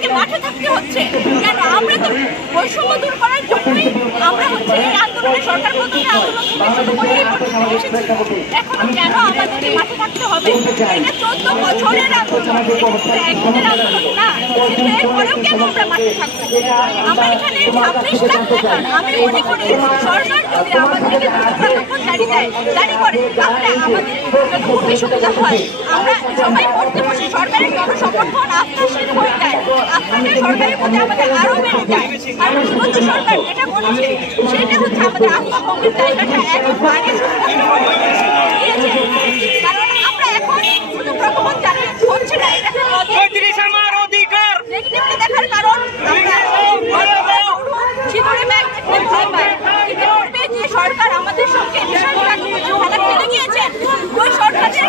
আমাদেরকে মাঠে থাকতে হচ্ছে কেন? আমরা তো বৈষম্য দূর করার জন্যই আমরা হচ্ছে এই আন্দোলনে সরকার প্রতি আন্দোলন শুরু করে এসেছি। এখনো কেন আমাদেরকে মাঠে থাকতে হবে? এটা 14 বছরের আন্দোলন, একদিনের আন্দোলন না। কিন্তু এরপরেও কেন আমরা মাঠে থাকবো? আমরা এখানে 26 লাখ টাকার আমি মনে করি সরকার যদি আমাদেরকে প্রত্যক্ষ জারি করে তাহলে আমাদের খুবই সুবিধা হয়। আমরা সবাই পড়তে বসে সরকারের জনসমর্থন আস্থাশীল হয়ে যায়, আস্থাটা সরকারের প্রতি আমাদের আরও বেড়ে যায়। আর বিগত সরকার যেটা করেছে সেটা হচ্ছে আমাদের আত্মভঙ্গের জায়গাটা একেবারে দিয়েছে। কারণ আমরা এখন শুধু প্রকল্প জানিয়ে হচ্ছে না, এটাকে নেগেটিভলি দেখার কারণ সিঁদুরে ব্যাগ দেখতে ভয় পায়। ইতিপূর্বে যে সরকার আমাদের সঙ্গে খেলা খেলে গিয়েছেন, ওই সরকারের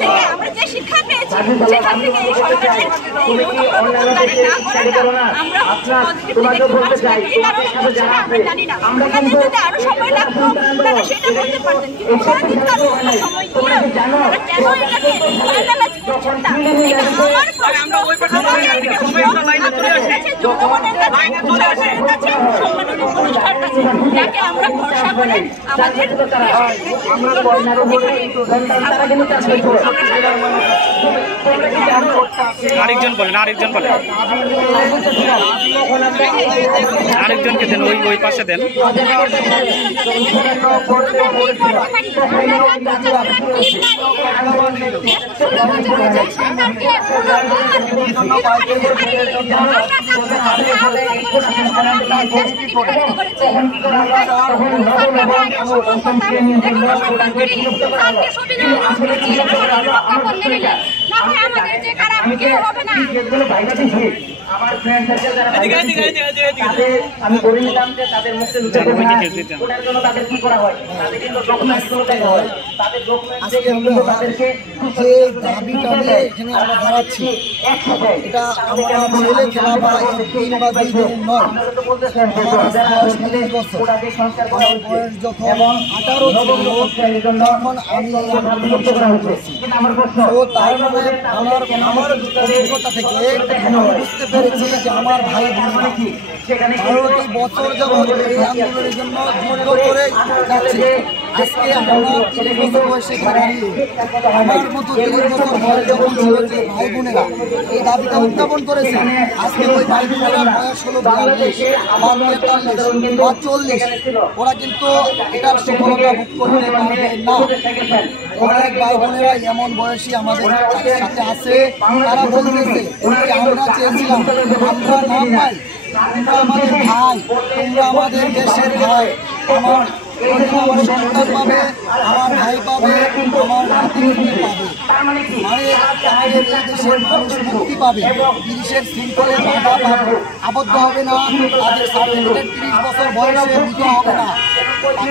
থেকে আমরা যে শিক্ষা পেয়েছি সেখান থেকে এই সরকারের প্রকল্পকারী না করাটা আমরা পজিটিভলি দেখতে পাচ্ছি না। এই কারণে হচ্ছে না আমরা জানি না, ওনাদের যদি আরো সময় লাগতো ওনারা সেটা করতে পারতেন, কিন্তু সারাদিন তার সময় দিয়ে ওরা কেন এটাকে ফাইনালাইজ করছেন না? এটা আমার প্রশ্ন, আমাদের কাছে জনগণের কাছে সরকারের কাছে সম্মানিত প্রতিষ্ঠার কাছে যাকে আমরা ভরসা করে আমাদের আরেকজন বলেন আরেকজনকে দেন, ওই পাশে দেন। আমি বলে নিলাম যে তাদের মুখে ওটার জন্য তাদের কি করা হয়, তাদের কিন্তু ডকুমেন্টগুলো দেখা হয়, তাদের ডকুমেন্ট তাদেরকে যে দাবিটা নিয়ে এখানে আমরা দাঁড়াচ্ছি, এটা আমরা ছেলে খেলা বা 3 বা 2 দিনের নয়। আমার বয়স যখন 18 ছিল তখন আমি তো তার মানে আমার অভিজ্ঞতা থেকে বুঝতে পেরেছি যে আমার ভাই বোনেরা 12টি বছর যাবৎ এই আন্দোলনের জন্য যুদ্ধ করে যাচ্ছে। আজকে আমার 30 বছর বয়সে দাঁড়িয়ে আমার মতো 30 বছর বয়স যখন ছিল যে ভাই বোনেরা এই দাবিটা উত্থাপন করেছে, আজকে ওই ভাই বোনেরা বয়স হলো 42 বা 43 বা 40, ওরা কিন্তু এটার সফলতা ভোগ করতে পারবে না। অনেক ভাই বোনেরা এমন বয়সী আমাদের সাথে আছে, তারা বলতেছে আমরা চেয়েছিলাম আমরা না পাই, তোমরা আমাদের ভাই, তোমরা আমাদের দেশের ভাই, আমার সন্তান পাবে, আমার ভাই পাবে, আমার নাতি পাবে, মানে আমাদের দেশের মানুষ মুক্তি পাবে, পুলিশের শৃঙ্খলে আবদ্ধ হবে না, তাদের সার্টিফিকেট 30 বছর বয়সে দিতে হবে না।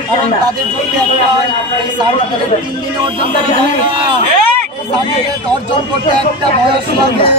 কারণ তাদের জন্য একটা এই সার্টিফিকেট 3 দিনে অর্জন করা যায় না, সার্টিফিকেট অর্জন করতে একটা বয়স লাগে।